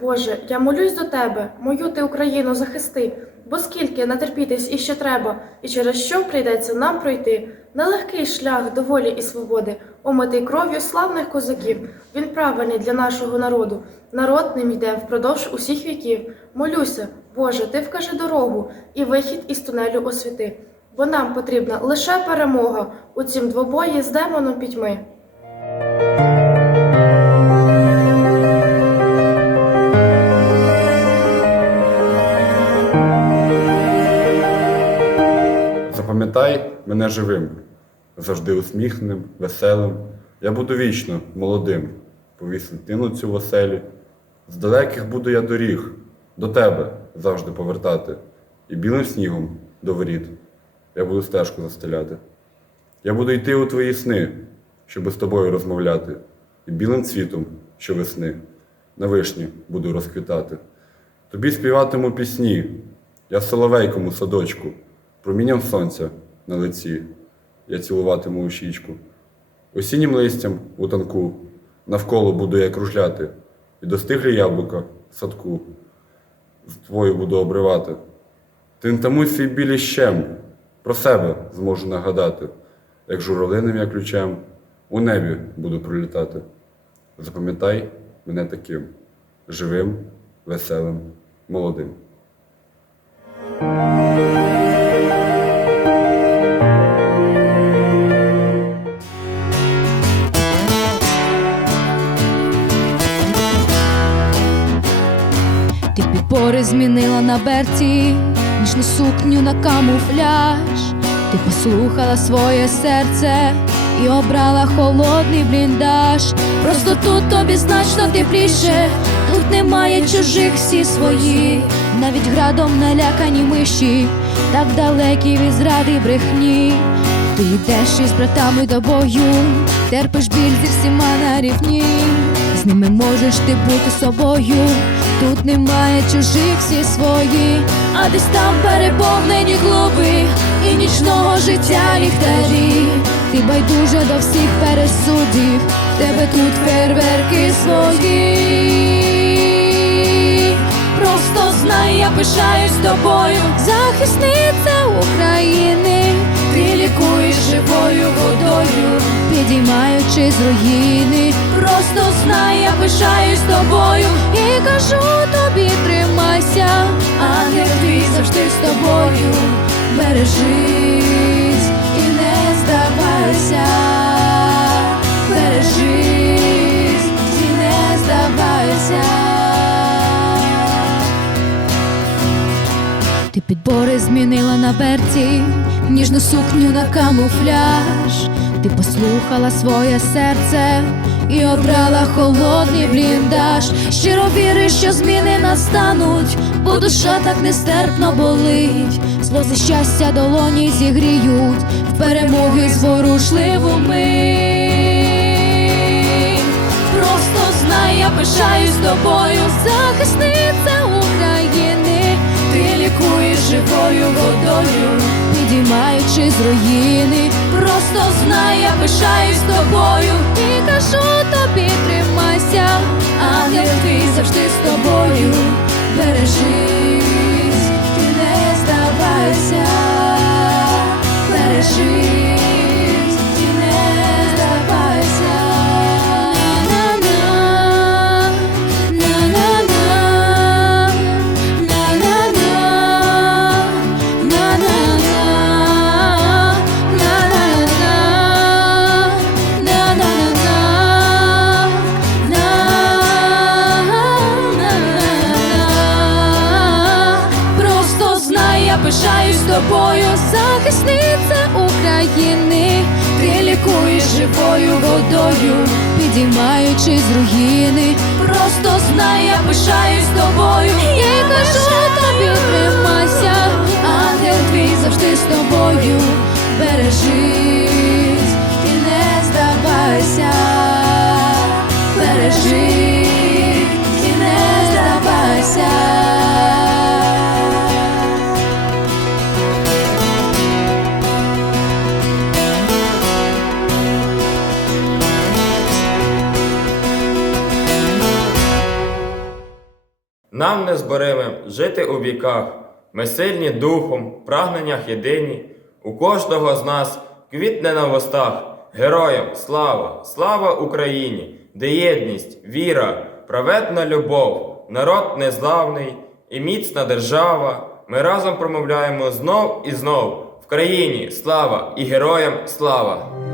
Боже, я молюсь до тебе, мою ти Україну захисти, бо скільки натерпітись іще треба, і через що прийдеться нам пройти. Нелегкий шлях до волі і свободи, омитий кров'ю славних козаків. Він правильний для нашого народу. Народ ним йде впродовж усіх віків. Молюся, Боже, ти вкажи дорогу і вихід із тунелю освіти. Бо нам потрібна лише перемога у цім двобої з демоном пітьми. Запам'ятай мене живим, завжди усміхненим, веселим. Я буду вічно молодим, повіситину цю в оселі. З далеких буду я доріг, до тебе завжди повертати, і білим снігом до воріт я буду стежку застеляти. Я буду йти у твої сни, щоби з тобою розмовляти, і білим цвітом щовесни на вишні буду розквітати. Тобі співатиму пісні, я в соловейкому у садочку, промінням сонця на лиці, я цілуватиму у щічку. Осіннім листям у танку навколо буду я кружляти, і достиглі яблука в садку з твою буду обривати. Тинтамуй свій білі щем, про себе зможу нагадати, як журавлиним я ключем у небі буду пролітати. Запам'ятай мене таким живим, веселим, молодим. Підбори змінила на берці, ніжну сукню на камуфляж. Ти послухала своє серце і обрала холодний бліндаж. Просто тут тобі значно тепліше, тут немає чужих всі свої, навіть градом налякані миші, так далекі від зради брехні. Ти йдеш із братами до бою, терпиш біль зі всіма на рівні. З ними можеш ти бути собою, тут немає чужих всі свої, а десь там переповнені клуби і нічного життя ліхтарі. Ти байдуже до всіх пересудів, в тебе тут фейерверки свої. Просто знай, я пишаюсь тобою, захисниця України. Підіймаючи з руїни. Просто знай, я пишаюсь тобою і кажу тобі, тримайся, ангел твій завжди з тобою. Бережись і не здавайся, бережись і не здавайся. Ти підбори змінила на берці, ніжну сукню на камуфляж. Ти послухала своє серце і обрала холодний бліндаж. Щиро віриш, що зміни настануть, бо душа так нестерпно болить. Сльози щастя долоні зігріють в перемоги зворушливу мить. Просто знай, я пишаюсь тобою, захисниця. Ти живою водою, підіймаючи з руїни. Просто знай, я пишаюсь тобою і кажу тобі, тримайся, ангел твій завжди з тобою. Бережись, ти не здавайся, бережись, пишаюсь тобою, захисниця України. Ти лікуєш живою водою, підіймаючи з руїни. Просто знай, я пишаюсь тобою. я кажу тобі, тримайся, ангел твій завжди з тобою. Нам не незборимим жити у віках. Ми сильні духом, прагненнях єдині. У кожного з нас квітне на вустах. Героям слава, слава Україні, де єдність, віра, праведна любов, народ незламний і міцна держава. Ми разом промовляємо знов і знов в країні слава і героям слава.